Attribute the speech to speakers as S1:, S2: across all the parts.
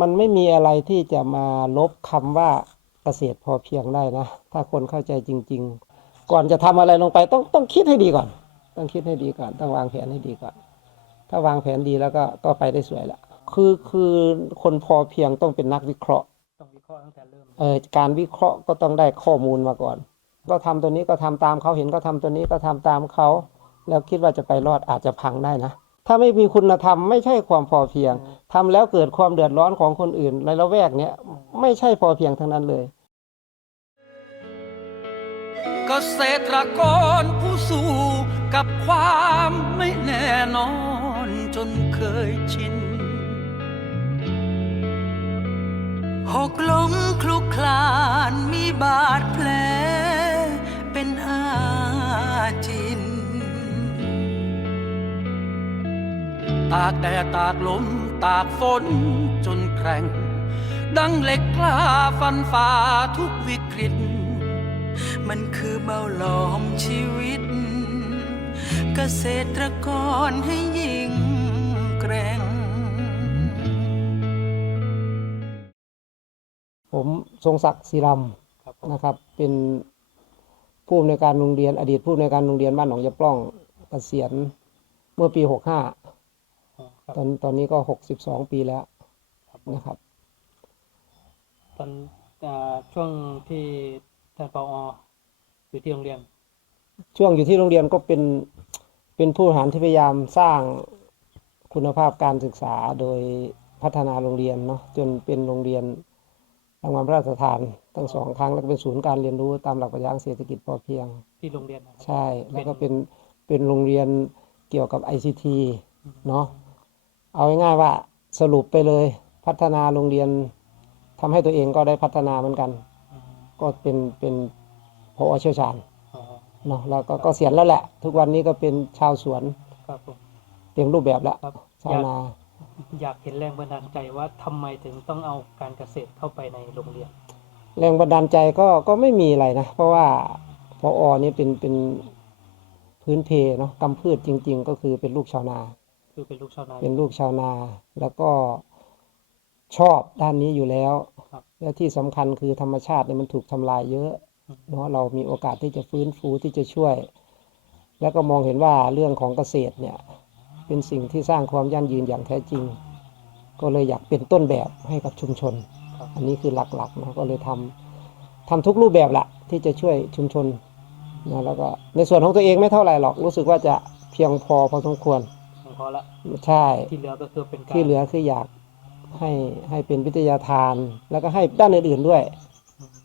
S1: มันไม่มีอะไรที่จะมาลบคำว่าเกษตรพอเพียงได้นะ ถ้าคนเข้าใจจริง ๆ ก่อนจะทำอะไรลงไปต้องต้องคิดให้ดีก่อน ต้องคิดให้ดีก่อน ต้องวางแผนให้ดีก่อน ถ้าวางแผนดีแล้วก็ก็ไปได้สวยละคือคือคนพอเพียงต้องเป็นนักวิเคราะห์
S2: ต้องวิเคราะห์ตั้งแต่เริ่ม
S1: เออการวิเคราะห์ก็ต้องได้ข้อมูลมาก่อน ก็ทำตัวนี้ก็ทำตามเขาเห็นก็ทำตัวนี้ก็ทำตามเขาแล้วคิดว่าจะไปรอดอาจจะพังได้นะ ถ้าไม่มีคุณธรรมไม่ใช่ความพอเพียงทำแล้วเกิดความเดือดร้อนของคนอื่น ในละแวกเนี้ยไม่ใช่พอเพียงทั้งนั้นเลย
S3: เกษตรกรผู้สู้กับความไม่แน่นอนจนเคยชิน หกล้มคลุกคลานมีบาดแผล ตากแดดตากลมตากฝนจนแกร่งดังเหล็กกล้าฟันฝ่าทุกวิกฤต มันคือเบาหลอมชีวิต เกษตรกรให้ยิ่งแกร่ง
S1: ผมทรงศักดิ์ศิรัม
S2: ครับผม
S1: นะครับ เป็นผู้อำนวยการโรงเรียน อดีตผู้อำนวยการโรงเรียนบ้านหนองยะปล้องเกษียณเมื่อปีหกห้า
S2: อ๋อครับ
S1: ตอนตอนนี้ก็หกสิบสองปีแล้ว
S2: ครับ
S1: นะครับ
S2: ตอนอ่าช่วงที่ท่านปออยู่ที่โรงเรียน
S1: ช่วงอยู่ที่โรงเรียนก็เป็นเป็นผู้บริหารที่พยายามสร้างคุณภาพการศึกษาโดยพัฒนาโรงเรียนเนาะจนเป็นโรงเรียนรางวัลพระราชทานทั้งสองครั้งแล้วก็เป็นศูนย์การเรียนรู้ตามหลักปรัชญาเศรษฐกิจพอเพียง
S2: ที่โรงเรียนนะครับ
S1: ใช่แล้วก็เป็นเป็นโรงเรียนเกี่ยวกับ ICT เนาะ เอาง่ายๆว่าสรุปไปเลยพัฒนาโรงเรียนทำให้ตัวเองก็ได้พัฒนาเหมือนกัน
S2: อืม
S1: ก็เป็นเป็นพอเชี่ยวชาญ
S2: อ๋อ
S1: เนาะแล้วก็เก็เสียณแล้วแหละ ทุกวันนี้ก็เป็นชาวสวน
S2: ครับผม
S1: เต็มรูปแบบแล้ว
S2: ครับ
S1: ชาวนา
S2: อยากเห็นแรงบันดาลใจว่าทำไมถึงต้องเอาการเกษตรเข้าไปในโรงเรียน
S1: แรงบันดาลใจก็ก็ไม่มีอะไรนะ เพราะว่าพออนี่เป็นเป็นพื้นเพเนาะกำพืชจริง ๆ ก็คือเป็นลูกชาวนา
S2: คือเป็นลูกชาวนา
S1: เป็นลูกชาวนา แล้วก็ชอบด้านนี้อยู่แล้ว
S2: ครับ
S1: และที่สำคัญคือธรรมชาติเนี่ยมันถูกทำลายเยอะ
S2: อืม
S1: เนาะเรามีโอกาสที่จะฟื้นฟูที่จะช่วย แล้วก็มองเห็นว่าเรื่องของเกษตรเนี่ย เป็นสิ่งที่สร้างความยั่งยืนอย่างแท้จริง ก็เลยอยากเป็นต้นแบบให้กับชุมชน
S2: ครับ
S1: อันนี้คือหลักๆนะก็เลยทำทำทุกรูปแบบละที่จะช่วยชุมชนนะแล้วก็ในส่วนของตัวเองไม่เท่าไหร่หรอกรู้สึกว่าจะเพียงพอพอสมควร
S2: พอละ
S1: ใช่
S2: ที่เหลือก็คือเป็นการ
S1: ที่เหลือคืออยากให้ให้เป็นวิทยาทาน แล้วก็ให้ด้านอื่นๆด้วย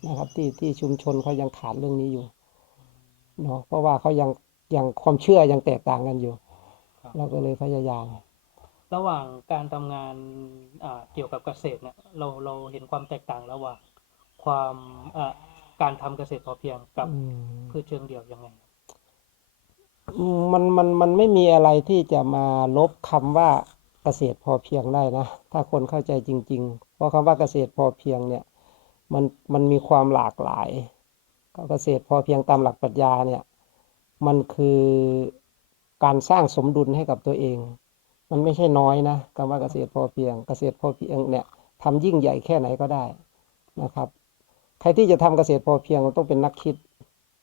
S1: นะครับ ที่ที่ชุมชนเขายังขาดเรื่องนี้อยู่เนาะเพราะว่าเขายังยังความเชื่อยังแตกต่างกันอยู่
S2: ครับ
S1: เราก็เลยพยายาม
S2: ระหว่างการทำงานอ่าเกี่ยวกับเกษตรเนี่ยเราเราเห็นความแตกต่างระหว่างความอ่าการทำเกษตรพอเพียงกับ
S1: อืม
S2: พืชเชิงเดี่ยวยังไง
S1: อื มันมันมันไม่มีอะไรที่จะมาลบคำว่าเกษตรพอเพียงได้นะ ถ้าคนเข้าใจจริง ๆ เพราะคำว่าเกษตรพอเพียงเนี่ยมันมันมีความหลากหลายก็เกษตรพอเพียงตามหลักปรัชญาเนี่ยมันคือการสร้างสมดุลให้กับตัวเอง มันไม่ใช่น้อยนะคำว่าเกษตรพอเพียง เกษตรพอเพียงเนี่ยทำยิ่งใหญ่แค่ไหนก็ได้นะครับ ใครที่จะทำเกษตรพอเพียงมันต้องเป็นนักคิด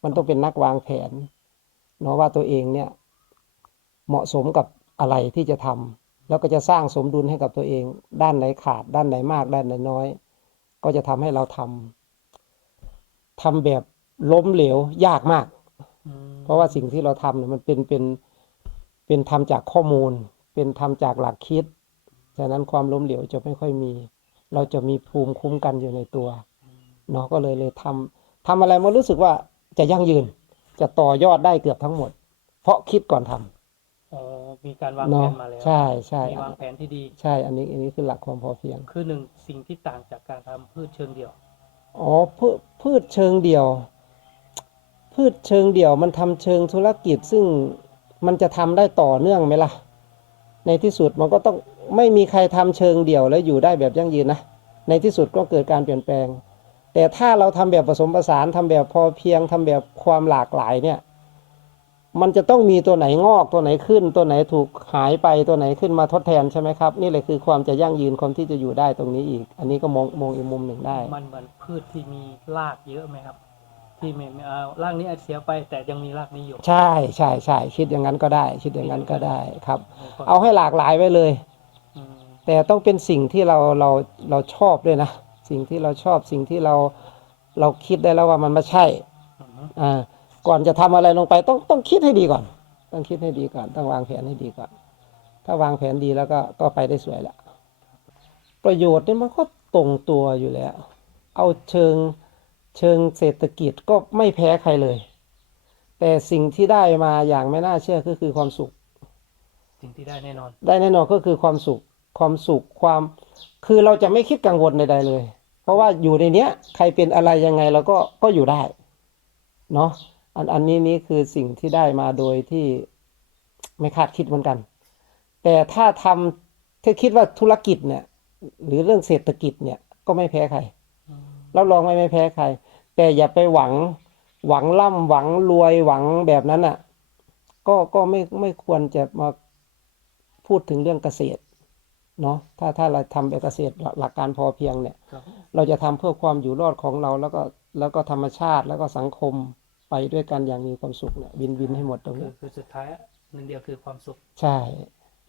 S1: มันต้องเป็นนักวางแผน เนาะว่าตัวเองเนี่ยเหมาะสมกับอะไรที่จะทำแล้วก็จะสร้างสมดุลให้กับตัวเอง ด้านไหนขาด ด้านไหนมาก ด้านไหนน้อย ก็จะทำให้เราทำทำแบบล้มเหลวยากมาก เพราะว่าสิ่งที่เราทำเนี่ยมันเป็นเป็นเป็นทำจากข้อมูล เป็นทำจากหลักคิดฉะนั้นความล้มเหลวจะไม่ค่อยมี เราจะมีภูมิคุ้มกันอยู่ในตัวเนาะก็เลยเลยทำทำอะไรมารู้สึกว่าจะยั่งยืน จะต่อยอดได้เกือบทั้งหมด เพราะคิดก่อนทำ
S2: เอ่อมีการวางแผ
S1: เนาะ
S2: นมาแล้ว
S1: ใช่ใช่
S2: มีวางแผนที่ดี
S1: ใช่ อันนี้อันนี้คือหลักความพอเพียง
S2: คือหนึ่งสิ่งที่ต่างจากการทำพืชเชิงเดี่ยว
S1: อ๋อพืชพืชเชิงเดี่ยว พืชเชิงเดี่ยวมันทำเชิงธุรกิจซึ่งมันจะทำได้ต่อเนื่องไหมล่ะ ในที่สุดมันก็ต้องไม่มีใครทำเชิงเดี่ยวแล้วอยู่ได้แบบยั่งยืนนะ ในที่สุดก็เกิดการเปลี่ยนแปลง แต่ถ้าเราทำแบบผสมผสานทำแบบพอเพียงทำแบบความหลากหลายเนี่ย มันจะต้องมีตัวไหนงอกตัวไหนขึ้น ตัวไหนถูกหายไปตัวไหนขึ้นมาทดแทนใช่ไหมครับ นี่แหละคือความจะยั่งยืนความที่จะอยู่ได้ตรงนี้อีก อันนี้ก็มองมองอีกมุมหนึ่งได้
S2: มันเหมือนพืชที่มีรากเยอะไหมครับ ที่ไม่ไม่เอารากนี้อาจเสียไปแต่ยังมีรากนี้อยู่
S1: ใช่ใช่ใช่คิดอย่างนั้นก็ได้ คิดอย่างนั้นก็ได้ครับ
S2: ในควม
S1: เอาให้หลากหลายไว้เลย
S2: อืม
S1: แต่ต้องเป็นสิ่งที่เราเราเราชอบด้วยนะ สิ่งที่เราชอบสิ่งที่เราเราคิดได้แล้วว่ามันไม่ใช่
S2: อืม
S1: อ่าก่อนจะทำอะไรลงไปต้องต้องคิดให้ดีก่อน ต้องคิดให้ดีก่อนต้องวางแผนให้ดีก่อน ถ้าวางแผนดีแล้วก็ก็ไปได้สวยแล้วประโยชน์เนี่ยมันก็ตรงตัวอยู่แล้ว เอาเชิงเชิงเศรษฐกิจก็ไม่แพ้ใครเลย แต่สิ่งที่ได้มาอย่างไม่น่าเชื่อก็คือความสุข
S2: สิ่งที่ได้แน่นอน
S1: ได้แน่นอนก็คือความสุข ความสุขความ คือเราจะไม่คิดกังวลใดๆเลย เพราะว่าอยู่ในเนี้ย ใครเป็นอะไรยังไงเราก็ก็อยู่ได้ เนาะอันอันนี้นี่คือสิ่งที่ได้มาโดยที่ไม่คาดคิดเหมือนกัน แต่ถ้าทำถ้าคิดว่าธุรกิจเนี่ย หรือเรื่องเศรษฐกิจเนี่ยก็ไม่แพ้ใคร
S2: อืม
S1: รับรองไม่ไม่แพ้ใคร แต่อย่าไปหวังหวังร่ำหวังรวยหวังแบบนั้นอะ ก็ก็ไม่ไม่ควรจะมาพูดถึงเรื่องเกษตร เนาะถ้าถ้าเราทำแบบเกษตรหลักหลักการพอเพียงเนี่ย
S2: ครับ
S1: เราจะทำเพื่อความอยู่รอดของเราแล้วก็แล้วก็ธรรมชาติแล้วก็สังคมไปด้วยกันอย่างมีความสุขเนี่ยวินวินให้หมดตรง
S2: คือ
S1: นี้
S2: คือสุดท้ายหนึ่งเดียวคือความสุข
S1: ใช่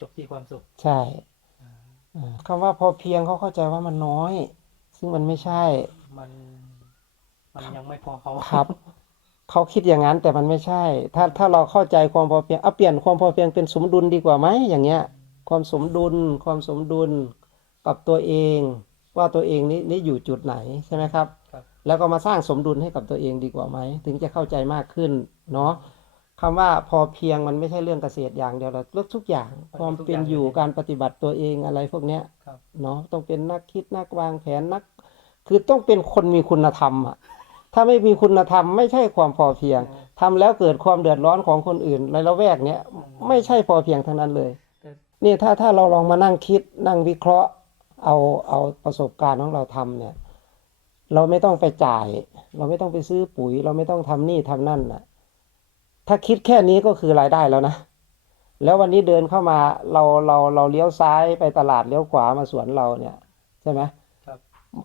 S2: จบที่ความสุข
S1: ใช่อ่าคำว่าพอเพียงเขาเข้าใจว่ามันน้อย ซึ่งมันไม่ใช่
S2: มันมันยังไม่พอเขา
S1: ครับ เขาคิดอย่างนั้นแต่มันไม่ใช่ ถ้าถ้าเราเข้าใจความพอเพียงเอาเปลี่ยนความพอเพียงเป็นสมดุลดีกว่าไหมอย่างเงี้ย ความสมดุล ความสมดุลกับตัวเอง ว่าตัวเองนี้นี่อยู่จุดไหนใช่ไหมครับ
S2: ครับ
S1: แล้วก็มาสร้างสมดุลให้กับตัวเองดีกว่าไหม ถึงจะเข้าใจมากขึ้นเนาะคำว่าพอเพียงมันไม่ใช่เรื่องเกษตรอย่างเดียวหรอกเรื่องทุกอย่างความเป็นอยู่การปฏิบัติตัวเองอะไรพวกเนี้ย
S2: ครับ
S1: เนาะต้องเป็นนักคิดนักวางแผนนัก คือต้องเป็นคนมีคุณธรรมอะถ้าไม่มีคุณธรรมไม่ใช่ความพอเพียงทำแล้วเกิดความเดือดร้อนของคนอื่นในละแวกเนี้ยไม่ใช่พอเพียงทั้งนั้นเลย
S2: แต่
S1: นี่ถ้าถ้าเราลองมานั่งคิดนั่งวิเคราะห์เอาเอาประสบการณ์ของเราทำเนี่ย เราไม่ต้องไปจ่าย เราไม่ต้องไปซื้อปุ๋ย เราไม่ต้องทำนี่ทำนั่นนะถ้าคิดแค่นี้ก็คือรายได้แล้วนะ แล้ววันนี้เดินเข้ามาเราเราเราเลี้ยวซ้ายไปตลาดเลี้ยวขวามาสวนเราเนี่ยใช่ไหม
S2: ครับ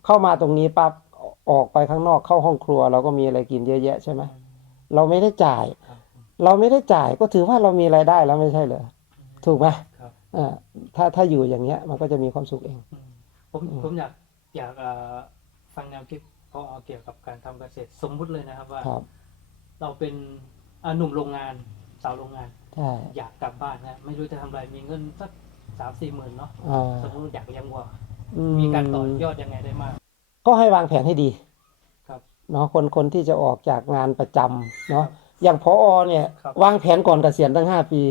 S1: เข้ามาตรงนี้ปั๊บออกไปข้างนอกเข้าห้องครัว เราก็มีอะไรกินเยอะแยะใช่ไหมเราไม่ได้จ่าย
S2: ครับ
S1: เราไม่ได้จ่ายก็ถือว่าเรามีรายได้แล้วไม่ใช่เหรอถูกไหม
S2: ครับ
S1: อ่าถ้าถ้าอยู่อย่างเงี้ย มันก็จะมีความสุขเอง
S2: อืมผมผมอยากอยากเอ่อฟังแนวคิดพอเกี่ยวกับการทำเกษตรสมมุติเลยนะครับว่า
S1: ครับ
S2: เราเป็นอ่าหนุ่มโรงงานสาวโรงงาน
S1: ใช่
S2: อยากกลับบ้านนะไม่รู้จะทำอะไรมีเงินสักสามสี่หมื่นเนาะ
S1: อ่า
S2: สมมติอยากเลี้ยงวัว
S1: อื
S2: มีการต่อยอดยังไงได้มาก
S1: ก็ให้วางแผนให้ดี
S2: ครับ
S1: เนาะคนคนที่จะออกจากงานประจำเนาะอย่างพอเนี่ย
S2: ครับ
S1: วางแผนก่อนเกษียณตั้งห้าปี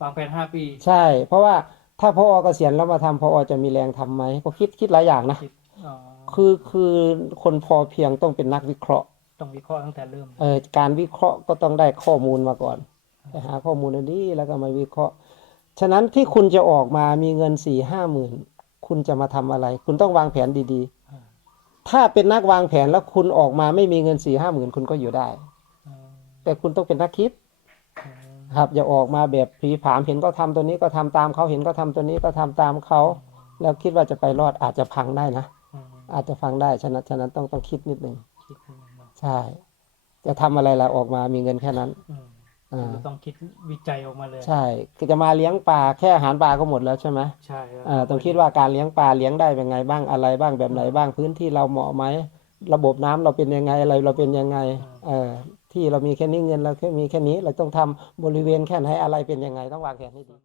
S2: วางแผนห้าปี
S1: ใช่ เพราะว่าถ้าพอเกษียณแล้วมาทำพอจะมีแรงทำไหมก็คิดคิดหลายอย่างนะ
S2: คิดอ๋อ
S1: คือคือคนพอเพียงต้องเป็นนักวิเคราะห์
S2: ต้องวิเคราะห์ตั้งแต่เริ่ม
S1: เออการวิเคราะห์ก็ต้องได้ข้อมูลมาก่อนไปหาข้อมูลอันนี้แล้วก็มาวิเคราะห์ ฉะนั้นที่คุณจะออกมามีเงินสี่ห้าหมื่นคุณจะมาทำอะไร คุณต้องวางแผนดีๆ ถ้าเป็นนักวางแผนแล้วคุณออกมาไม่มีเงินสี่ห้าหมื่นคุณก็อยู่ได้
S2: อืม
S1: แต่คุณต้องเป็นนักคิด
S2: อืม
S1: ครับอย่าออกมาแบบผีผามเห็นก็ทำตัวนี้ก็ทำตามเขาเห็นก็ทำตัวนี้ก็ทำตามเขาแล้วคิดว่าจะไปรอดอาจจะพังได้นะ
S2: อืม
S1: อาจจะฟังได้ฉะนั้นฉะนั้นต้องต้องคิดนิดนึง
S2: คิดขึ้นมา
S1: ใช่ จะทำอะไรล่ะออกมามีเงินแค่นั้น
S2: อืม
S1: อ่า
S2: เราต้องคิดวิจัยออกมาเลย
S1: ใช่คือจะมาเลี้ยงปลาแค่อาหารปลาก็หมดแล้วใช่ไหม
S2: ใช่รับ
S1: อ่าต้องคิดว่าการเลี้ยงปลาเลี้ยงได้เป็นไงบ้างอะไรบ้างแบบไหนบ้างพื้นที่เราเหมาะไหมระบบน้ำเราเป็นยังไงอะไรเราเป็นยังไง เออ ที่เรามีแค่นี้เงินเราแค่มีแค่นี้ เราต้องทำบริเวณแค่ไหนอะไรเป็นยังไงต้องวางแผนให้ดี